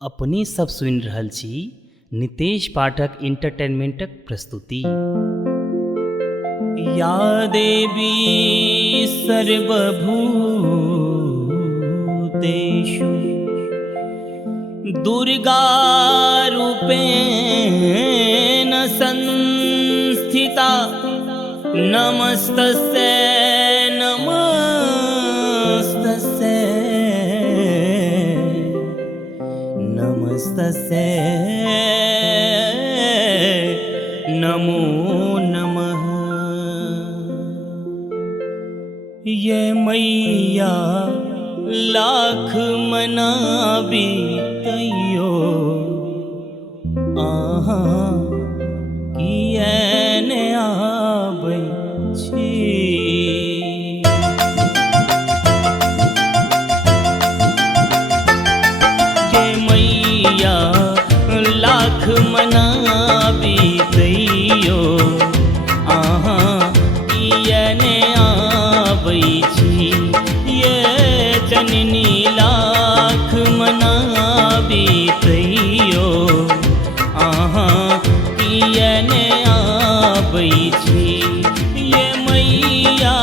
अपने सब सुनि रहल छी नितेश पाठक इंटरटेनमेंटक प्रस्तुति। या देवी सर्वभूतेषु दुर्गा रूपेण संस्थिता नमस्तस्यै नमस्तस्यै नमस्तस्यै नमो नमः। ये मैया लाख मनाबी तैयो अहाँ किएने आबै छी। ये मैया लाख मनाबी तैयो अहाँ किएने आबै छी। ये जननी लाख मनाबी तैयो अहाँ किएने आबै छी। ये मैया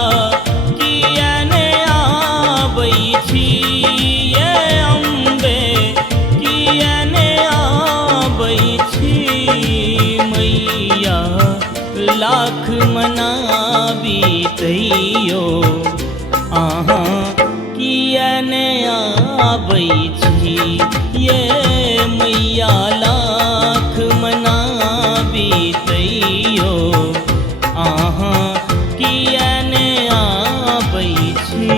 किएने आबै छी। ये अम्बे किएने आबै छी। मैया लाख मनाबी तैयो अहाँ किएने आबै छी। ये मैया लाख मनाबी तैयो अहाँ किएने आबै छी।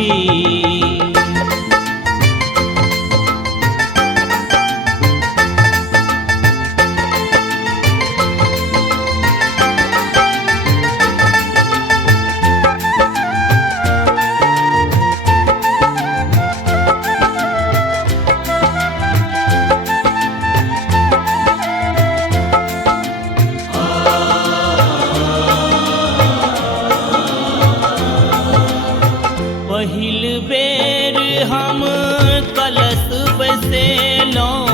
पहिल बेर हम कलश बैसेलहुँ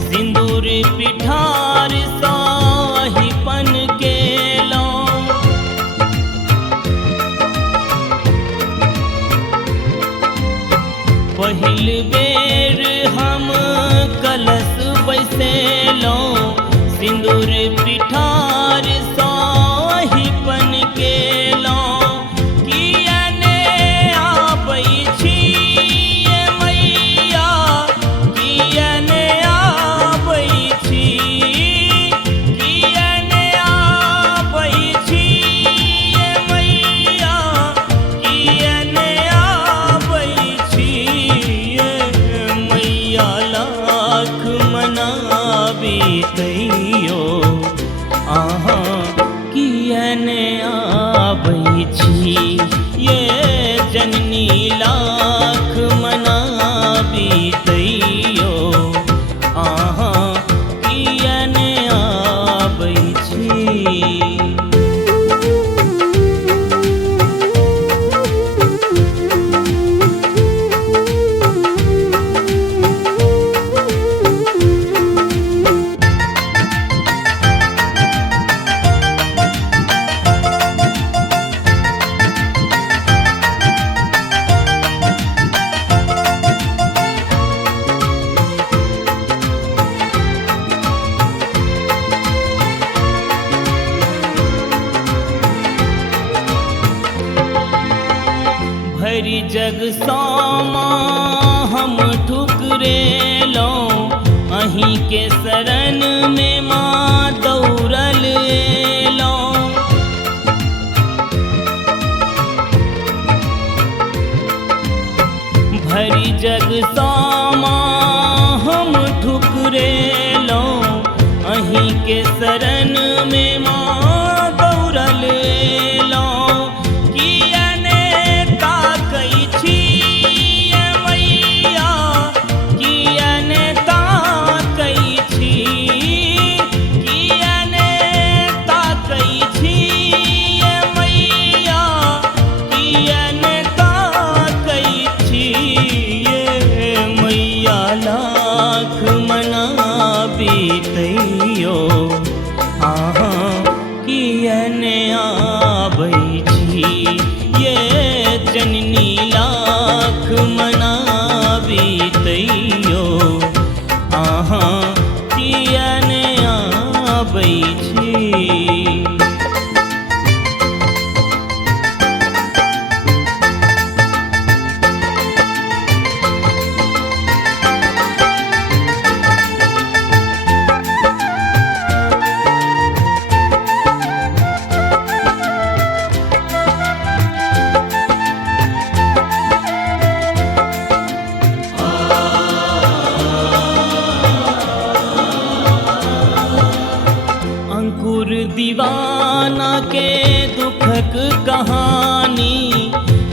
सिन्दूर पिठार साहिपन केलहुँ। पहिल बेर हम कलश बैसेलहुँ सिन्दूर पिठार साहिपन केलहुँ। तैयो अहाँ किएने आबै छी। ये जननी लाख मनाबी तैयो अहाँ किएने आबै छी। भरि जग सामा हम ठुकरेलहुँ अहीं के शरण में माँ दौड़ल एलहुँ। भरि जग सामा हम ठुकरेलहुँ अहीं के शरण में माँ दौड़ल एलहुँ। लाख मना बीतैयो अहाँ कियने आबै छी ये जननी लाख मनाबी तैयो अहाँ कियने आबै छी। अंकुर दीवाना के दुखक कहानी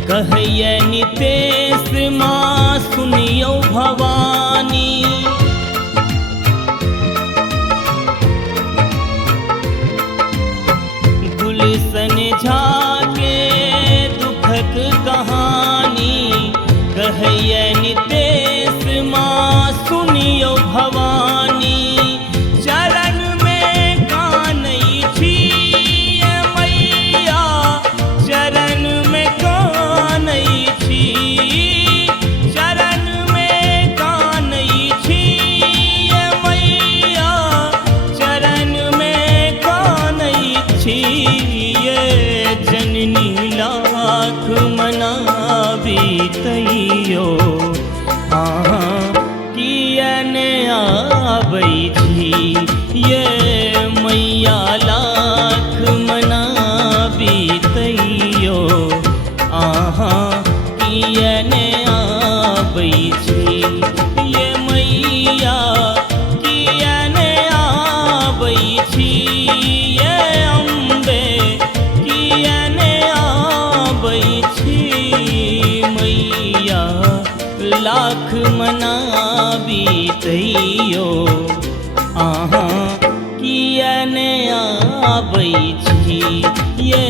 कहैये नितेश माँ सुनियो भवानी। गुलशन झा के दुखक कहानी कहैये नितेश माँ सुनियो भवानी। चरण में कानई छी ये मैया चरण में कानई छी चरण में कानई छी ये मैया चरण में कानई छी ये जननी लाख मनाबी तैयो अहाँ कियने आबै छी ये मैया लाख मनाबी तैयो अहाँ कियने आबै छी ये मैया कियने आबै छी ये अम्बे कियने आबै छी मैया लाख मनाबी तैयो अहाँ कियने आबै छी ये